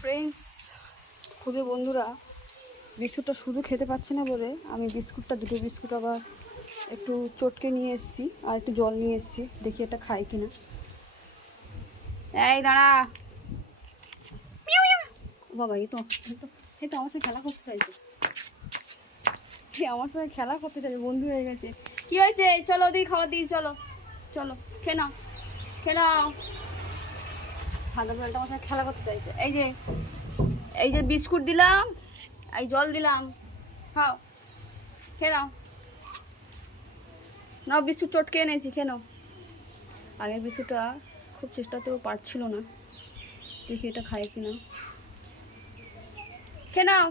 ফ্রেন্ডস, খুদে বন্ধুরা, বিস্কুটটা শুধু খেতে পাচ্ছে না বলে আমি দুটো বিস্কুট আবার একটু চটকে নিয়ে এসেছি আর একটু জল নিয়ে এসেছি, দেখি এটা খাই কিনা। এই দাঁড়া বাবা, এই তো আমার সঙ্গে খেলা করতে চাইছে, আমার সঙ্গে খেলা করতে চাইছে, বন্ধু হয়ে গেছে। কি হয়েছে? চলো ওদিকে খাবার দিই, চলো চলো খেয়ে নাও, খেয়ে নাও। সাদা বেলটা আমার সঙ্গে খেলা করতে চাইছে। এই যে বিস্কুট দিলাম, এই জল দিলাম, খাও, খেয়ে নাও। নাও বিস্কুট চটকে এনেছি, খেয়ে নাও। আগের বিস্কুটটা খুব চেষ্টাতেও পারছিল না, দেখি এটা খায় কিনা। খেয়ে নাও।